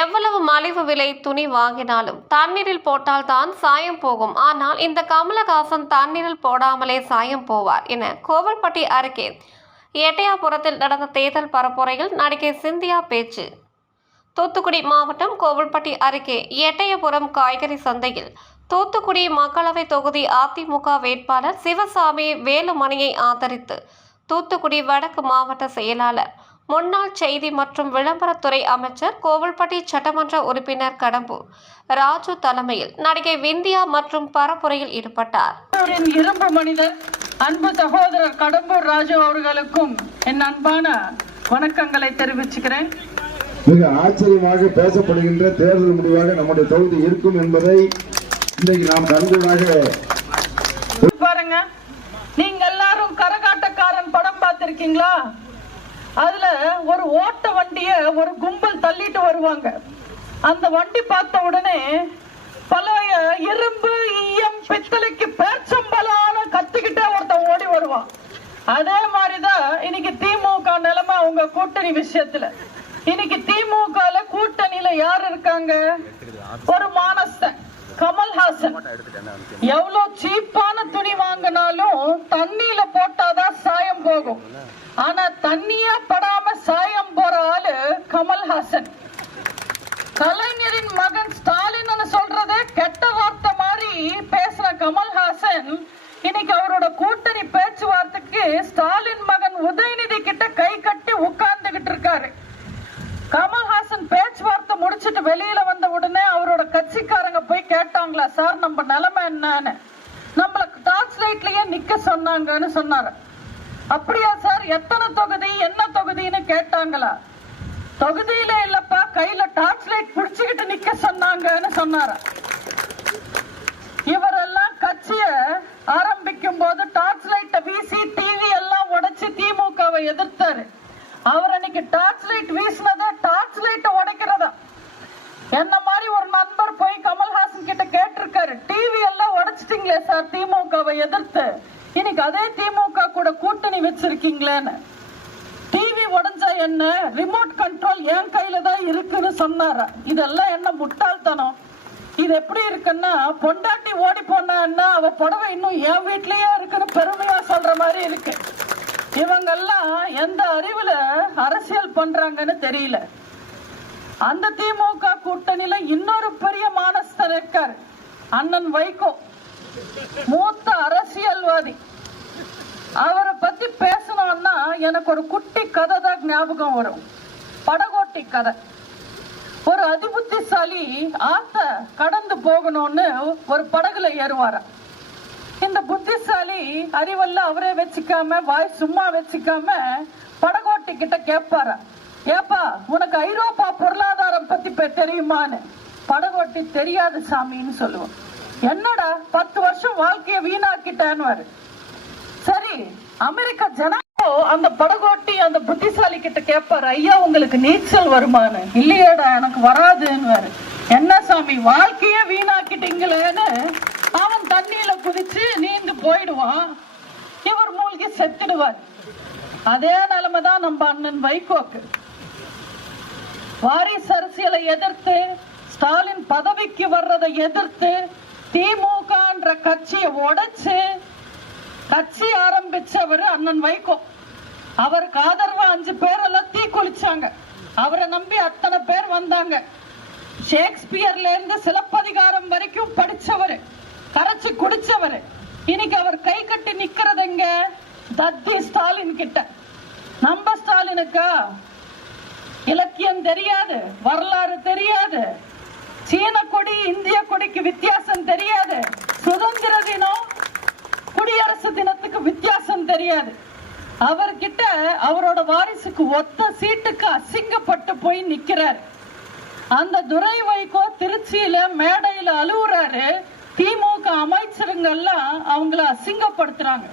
எவ்வளவு மலிவு விலை துணி வாங்கினாலும் தண்ணீரில் போட்டால் தான் சாயம் போகும். ஆனால் இந்த கமலஹாசன் தண்ணீரில் போடாமலே சாயம் போவார் என கோவல்பட்டி அருகே எட்டயாபுரத்தில் நடந்த தேர்தல் பரப்புரையில் நடிகை சிந்தியா பேச்சு. தூத்துக்குடி மாவட்டம் கோவில்பட்டி அருகே எட்டயபுரம் காய்கறி சந்தையில் தூத்துக்குடி மக்களவை தொகுதி அதிமுக வேட்பாளர் சிவசாமி வேலுமணியை ஆதரித்து தூத்துக்குடி வடக்கு மாவட்ட செயலாளர் முன்னாள் செய்தி மற்றும் விளம்பரத்துறை அமைச்சர் கோவில்பட்டி சட்டமன்ற உறுப்பினர் கடம்பூர் ராஜு தலைமையில் நடிகை விந்தியா மற்றும் பரப்புரையில் ஈடுபட்டார். இரும்பு மனிதர் அன்பு சகோதரர் கடம்பூர் ராஜு அவர்களுக்கும் என் அன்பான வணக்கங்களை தெரிவிச்சுக்கிறேன். மிக ஆச்சரியமாக பேசப்படுகின்ற தேர்தல் முடிவாக நம்முடைய தொகுதி இருக்கும் என்பதை இன்றைக்கு நாம் கண்கூடாக பாருங்க நீங்க எல்லாரும் கரகாட்டக்காரன் படம் பார்த்திருக்கீங்களா? அதுல ஒரு ஓட்ட வண்டிய ஒரு கும்பல் தள்ளிட்டு வருவாங்க. அந்த வண்டி பார்த்த உடனே பழைய இரும்பு ஈயம் பித்தளைக்கு பேச்சம்பலான கத்துக்கிட்டே ஒருத்தன் ஓடி வருவான். அதே மாதிரிதான் இன்னைக்கு திமுக நிலைமை அவங்க கூட்டணி விஷயத்துல. இன்னைக்கு திமுக கூட்டணியில யார் இருக்காங்க? ஒரு மானஸ்தன் கமல்ஹாசன். எவ்வளவு சீப்பான துணி வாங்கினாலும் தண்ணியில போட்டாதான் சாயம் போகும். ஆனா தண்ணியா படாம சாயம் போற ஆளு கமல்ஹாசன். கலைஞரின் மகன் ஸ்டாலின் சொல்றதே கெட்ட வார்த்தை மாதிரி பேசுற கமல்ஹாசன் இன்னைக்கு அவரோட கூட்டணி பேச்சுவார்த்தைக்கு ஸ்டாலின் மகன் உதயநிதி கிட்ட கை கட்டி உட்கார்ந்துகிட்டு இருக்காரு. கமல்ஹாசன் பேச்சுவார்த்தை முடிச்சிட்டு வெளியில வந்த உடனே அவரோட கட்சிக்காரங்க போய் கேட்டாங்களா சார் நம்ம நிலைமை என்னன்னு? நம்மள டார்ச் லைட்லயே நிக்க சொன்னாங்கன்னு சொன்னாரு. அப்படியா சார்? எத்தனை தொகுதி என்ன தொகுதின்னு கேட்டாங்களா? தொகுதியில இல்லப்பா கையில டார்ச் லைட் புடிச்சுக்கிட்டு நிக்க சொன்னாங்கன்னு சொன்னார? இவரெல்லாம் கட்சிய ஆரம்பிக்கும் போது டார்ச் லைட்ட வீசி டிவி எல்லாம் உடைச்சு திமுகவை எதிர்த்தாரு. அவர் அன்னைக்கு டார்ச் லைட் வீசினத டார்ச் லைட்ட உடைக்கிறதா? என்ன மாதிரி ஒரு நண்பர் போய் கமல்ஹாசன் கிட்ட கேட்டிருக்காரு? டிவி எல்லாம் உடைச்சிட்டீங்களே சார் திமுகவை எதிர்த்து. இன்னைக்கு அதே திமுக கூட கூட்டணி வச்சிருக்கீங்களேன்னு. டிவி உடஞ்சா என்ன? ரிமோட் கண்ட்ரோல் என் கையில தான் இருக்குன்னு சொன்னாரா. இதெல்லாம் என்ன முட்டாள்தனம்? இது எப்படி இருக்குன்னா பொண்டாட்டி ஓடி போனா அவ புடவை இன்னும் என் வீட்லயே இருக்குன்னு பெருமையா சொல்ற மாதிரி இருக்கு. இவங்கெல்லாம் எந்த அறிவுல அரசியல் பண்றாங்கன்னு தெரியல. அந்த திமுக கூட்டணியில இன்னொரு பெரிய மானஸ்தர் இருக்காரு. அண்ணன் வைகோ. மூத்த அரசியல்வாதி. அவரை பத்தி பேசணும்னா எனக்கு ஒரு குட்டி கதை தான் ஞாபகம் வரும். படகோட்டி கதை. ஒரு அதிபுத்திசாலி ஆத்த கடந்து போகணும்னு ஒரு படகுல ஏறுவார இந்த புத்திசாலி அறிவல்ல அவரே வச்சுக்காம வாய் சும்மா வச்சுக்காம படகோட்டி கிட்ட கேட்பாரா ஏப்பா உனக்கு ஐரோப்பா பொருளாதாரம் பத்தி தெரியுமான்னு? படகோட்டி தெரியாது சாமின்னு சொல்லுவோம். என்னடா பத்து வருஷம் வாழ்க்கைய வீணாக்கிட்டேன்னு சரி அமெரிக்க ஜனோ அந்த படகோட்டி அந்த புத்திசாலி கிட்ட கேட்பாரு ஐயா உங்களுக்கு நீச்சல் வருமானு. இல்லையேடா எனக்கு வராதுன்னு என்ன சாமி வாழ்க்கையே வீணாக்கிட்டீங்களேன்னு அவன் தண்ணியில குதிச்சு நீந்து போயிடுவான். இவர் மூழ்கி செத்துடுவார். அதே நிலைமை தான் நம்ம அண்ணன் வைகோக்கு. வாரிசு அரசியலை எதிர்த்து ஸ்டாலின் பதவிக்கு வர்றதை எதிர்த்து திமுகன்ற கட்சியை உடைச்சு கட்சி ஆரம்பிச்சவர் அண்ணன் வைகோ. அவருக்கு ஆதரவா அஞ்சு பேர் எல்லாம் தீ குளிச்சாங்க. அவரை நம்பி அத்தனை பேர் வந்தாங்க. ஷேக்ஸ்பியர்ல இருந்து சிலப்பதிகாரம் வரைக்கும் படிச்சவர். கரைச்சு குடிச்சவர். இன்னைக்கு அவர் கை கட்டி நிக்கிறது எங்க? தத்தி ஸ்டாலின் கிட்ட. நம்ம ஸ்டாலினுக்கா? இலக்கியம் தெரியாது வரலாறு தெரியாது. சீன கொடி இந்திய கொடிக்கு வித்தியாசம் தெரியாது. சுதந்திர தினம் குடியரசு தினத்துக்கு வித்தியாசம் தெரியாது. அவர்கிட்ட அவரோட வாரிசுக்கு ஒத்த சீட்டுக்கு அசிங்கப்பட்டு போய் நிக்கிறார். அந்த துரை வைகோ திருச்சியில மேடையில அழுவுறாரு. திமுக அமைச்சருங்கெல்லாம் அவங்கள அசிங்கப்படுத்துறாங்க.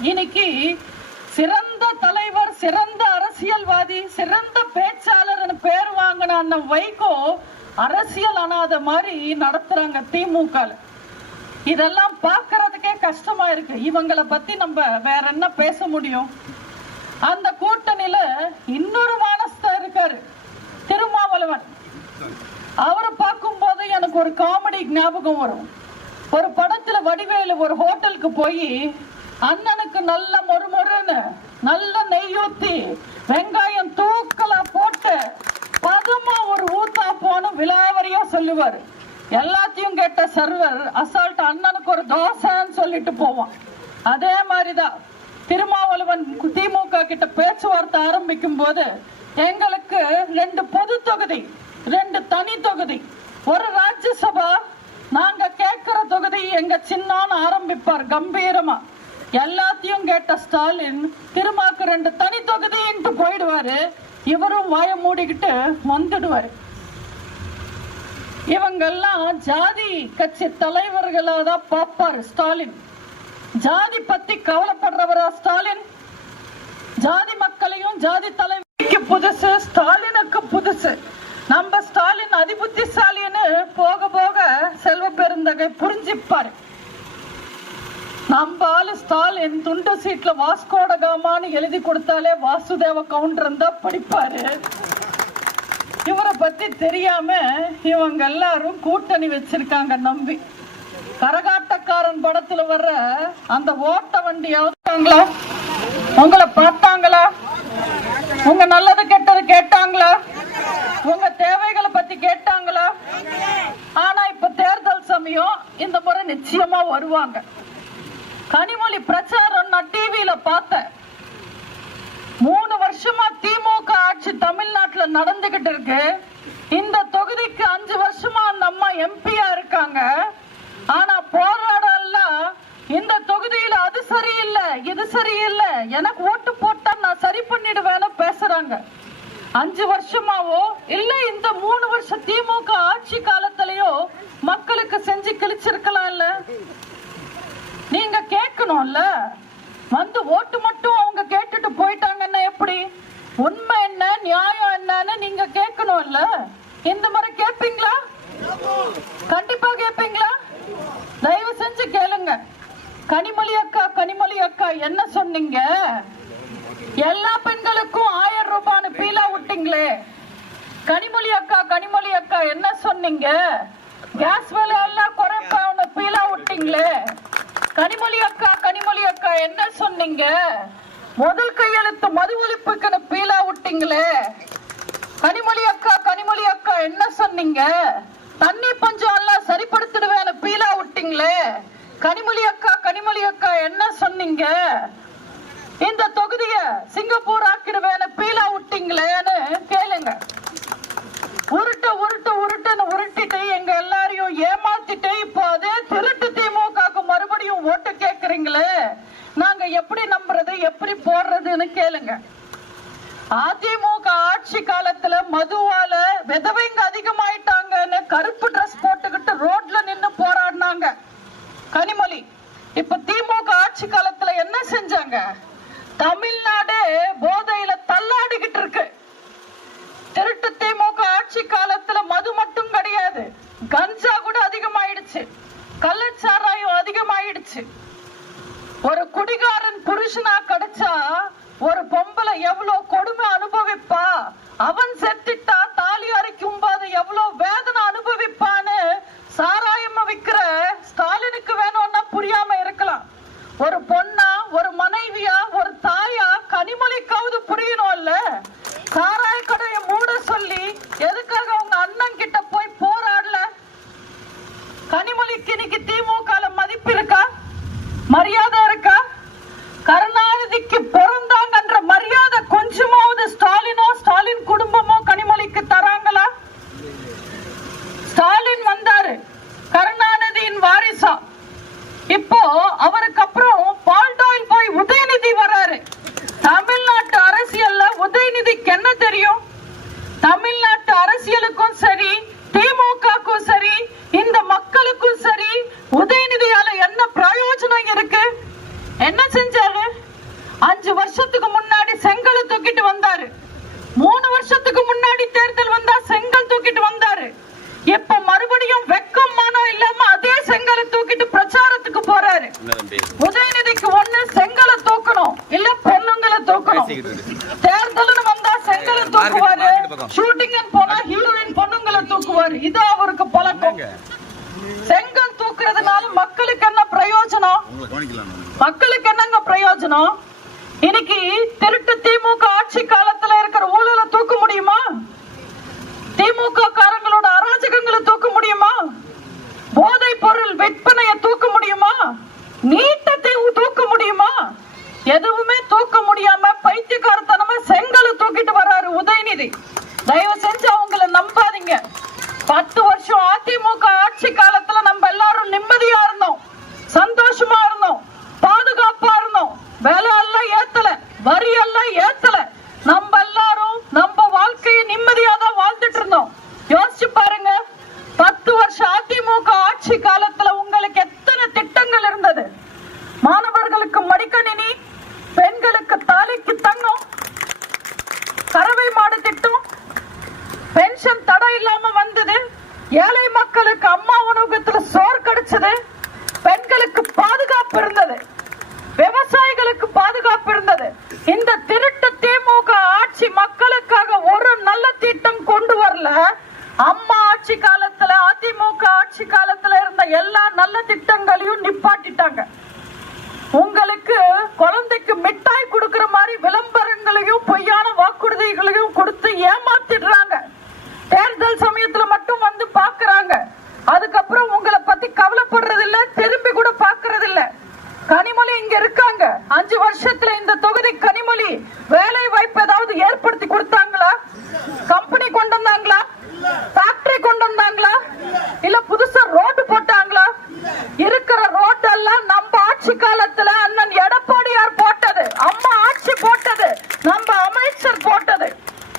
இன்னைக்கு சிறந்த தலைவர் சிறந்த அரசியல்வாதி சிறந்த பேச்சாளர்னு பேர் வாங்கின அந்த வைகோ அரசியல் அனாத மாதிரி நடத்துறாங்க திமுக இதெல்லாம் பார்க்கறதுக்கே கஷ்டமா இருக்கு இவங்கள பத்தி நம்ம வேற என்ன பேச முடியும்? அந்த கூட்டணியில இன்னொரு மானஸ்தர் இருக்காரு. திருமாவளவன். எனக்கு ஒரு காமெடி ஞாபகம் வரும். ஒரு படத்துல வடிவேலு ஒரு ஹோட்டலுக்கு போய் அண்ணனுக்கு நல்ல மொறுமொறுன்னு நல்ல நெய் ஊத்தி வெங்காயம் தூக்கலா போட்டு பதமா ஒரு ஊத்தா போன விலாவரியா சொல்லுவாரு. எல்லாத்தையும் கேட்ட சர்வர் அசால்ட் அண்ணனுக்கு ஒரு தோசைன்னு சொல்லிட்டு போவான். அதே மாதிரிதான் திருமாவளவன் திமுக கிட்ட பேச்சுவார்த்தை ஆரம்பிக்கும் போது எங்களுக்கு ரெண்டு பொது தொகுதி ரெண்டு தனி தொகுதி. ஒரு ராஜ்யசபா நாங்க கேட்கிற தொகுதி எங்க சின்னான்னு ஆரம்பிப்பார் கம்பீரமா. எல்லாத்தையும் கேட்ட ஸ்டாலின் திருமாக்கு ரெண்டு தனி தொகுதின்ட்டு போயிடுவாரு இவரும் வாய மூடிக்கிட்டு வந்துடுவாரு. இவங்கெல்லாம் ஜாதி கட்சி தலைவர்களா தான் பார்ப்பாரு ஸ்டாலின். ஜாதி பத்தி கவலைப்படுறவரா ஸ்டாலின்? ஜாதி மக்களையும் ஜாதி தலைவருக்கு புதுசு ஸ்டாலினுக்கு புதுசு. நம்ம ஸ்டாலின் அதிபுத்திசாலின்னு போக போக செல்வ பெருந்தகை புரிஞ்சிப்பாரு. நம்ம ஆளு ஸ்டாலின் துண்டு சீட்ல வாஸ்கோடகாமான்னு எழுதி கொடுத்தாலே வாசுதேவ கவுண்டர் தான் படிப்பாரு. இவரை பத்தி தெரியாம இவங்க எல்லாரும் கூட்டணி வச்சிருக்காங்க நம்பி. கரகாட்டக்காரன் படத்துல வர்ற அந்த ஓட்ட வண்டி வண்டியாவது உங்களை பார்த்தாங்களா? உங்க நல்லது கெட்டது கேட்டாங்களா? உங்க தேவைகளை பத்தி கேட்டாங்களா? ஆனா இப்ப தேர்தல் சமயம் இந்த முறை நிச்சயமா வருவாங்க. கனிமொழி பிரச்சாரம் நான் டிவியில பார்த்தேன். மூணு வருஷமா திமுக ஆட்சி தமிழ்நாட்டுல நடந்துகிட்டு இருக்கு. இந்த தொகுதிக்கு அஞ்சு வருஷமா அந்த அம்மா எம்பியா இருக்காங்க. ஆனா போராடலாம் இந்த தொகுதியில அது சரியில்லை இது சரியில்லை. எனக்கு ஓட்டு போட்டா நான் சரி பண்ணிடுவேன்னு பேசுறாங்க. அஞ்சு வருஷமாவோ? இல்ல இந்த மூணு வருஷம் திமுக ஆட்சி காலத்திலயோ மக்களுக்கு செஞ்சு கிழிச்சிருக்கலாம் இல்ல நீங்க கேட்கணும்ல. வந்து ஓட்டு மட்டும் அவங்க கேட்டுட்டு போயிட்டாங்கன்னா எப்படி? உண்மை என்ன நியாயம் என்னன்னு நீங்க கேட்கணும்ல? இந்த முறை கேட்பீங்களா? கண்டிப்பா கேட்பீங்களா? தயவு செஞ்சு கேளுங்க. கனிமொழி அக்கா கனிமொழி அக்கா என்ன சொன்னீங்க? எல்லா பெண்களுக்கும் ஆயிரம் ரூபான்னு பீலா விட்டீங்களே. கனிமொழி அக்கா கனிமொழி அக்கா என்ன சொன்னீங்க? கேஸ் விலை எல்லாம் குறைப்பான்னு பீலா விட்டீங்களே. கனிமொழி அக்கா கனிமொழி அக்கா என்ன சொன்னீங்க? முதல் கையெழுத்து மது ஒழிப்புக்குன்னு பீலா விட்டீங்களே. கனிமொழி அக்கா கனிமொழி அக்கா என்ன சொன்னீங்க? தண்ணி பஞ்சம் எல்லாம் சரிப்படுத்திடுவேன்னு பீலா விட்டீங்களே. கனிமொழி அக்கா கனிமொழி அக்கா என்ன சொன்னீங்க? இந்த தொகுதிய சிங்கப்பூர் ஆக்கிடுவேன்னு பீலா விட்டீங்களேன்னு கேளுங்க. உருட்டு உருட்டு உருட்டுன்னு உருட்டிட்டு எங்க எல்லாரையும் ஏமாத்திட்டு இப்போ அதே திருட்டு திமுகக்கு மறுபடியும் ஓட்டு நாங்க எப்படி நம்புறது எப்படி போடுறதுன்னு கேளுங்க. அதிமுக ஆட்சி காலத்துல மதுவால விதவைங்க அதிகமாயி கருப்பு ட்ரெஸ் போட்டுக்கிட்டு ரோட்ல நின்னு போராடினாங்க கனிமொழி இப்ப திமுக ஆட்சி காலத்துல என்ன செஞ்சாங்க தமிழ்நாடு போதையில தள்ளாடிக்கிட்டு இருக்கு திருட்டு திமுக ஆட்சி காலத்துல மது மட்டும் கிடையாது கஞ்சா கூட அதிகமாயிடுச்சு கள்ளச்சாராயம் அதிகமாயிடுச்சு ஒரு குடிகாரன் புருஷனா கிடைச்சா ஒரு பொம்பளை எவ்வளவு கொடுமை அனுபவிப்பா? அவன் செத்துட்டா தாலி அரைக்கும் போது எவ்வளவு வேதனை அனுபவிப்பான்னு சாராயமா விக்கிற ஸ்டாலினுக்கு வேணும்னா புரியாம இருக்கலாம். ஒரு பொண்ணா ஒரு மனைவியா ஒரு தாயா கனிமொழிக்காவது இல்ல சாராய கடை மூட சொல்லி எதுக்காக உங்க அண்ணன் கிட்ட போய் போராடல கனிமொழிக்கு இன்னைக்கு திமுக மதிப்பு இருக்கா மரியாதை இருக்கா கருணாநிதிக்கு பிறந்தாங்கன்ற மரியாதை கொஞ்சமாவது ஸ்டாலினோ ஸ்டாலின் குடும்பமோ கனிமொழிக்கு தராங்களா ஸ்டாலின் வந்தாரு கருணாநிதியின் வாரிசா இப்போ அவருக்கு மக்களுக்கு என்னங்க பிரயோஜனம்? இன்னைக்கு திருட்டு திமுக ஆட்சி காலத்துல இருக்கிற ஊழல தூக்க முடியுமா? திமுக காரங்களோட அராஜகங்களை தூக்க முடியுமா? போதை பொருள் விற்பனையை தூக்க முடியுமா? நீட்டத்தை தூக்க முடியுமா? எதுவுமே தூக்க முடியாம பைத்தியக்காரத்தனமா செங்கலை தூக்கிட்டு வர்றாரு உதயநிதி. தயவு திட்டங்களையும் நிப்பாட்டிட்டாங்க. உங்களுக்கு குழந்தைக்கு மிட்டாய் கொடுக்கற மாதிரி விளம்பரங்களையும் பொய்யான வாக்குறுதிகளையும் கொடுத்து ஏமாத்திடுறாங்க. தேர்தல் சமயத்துல மட்டும் வந்து பாக்குறாங்க அதுக்கப்புறம் உங்களை பத்தி கவலைப்படுறது இல்ல திரும்பி கூட பாக்குறது இல்ல கனிமொழி இங்க இருக்காங்க. அஞ்சு வருஷத்துல இந்த தொகுதி கனிமொழி வேலை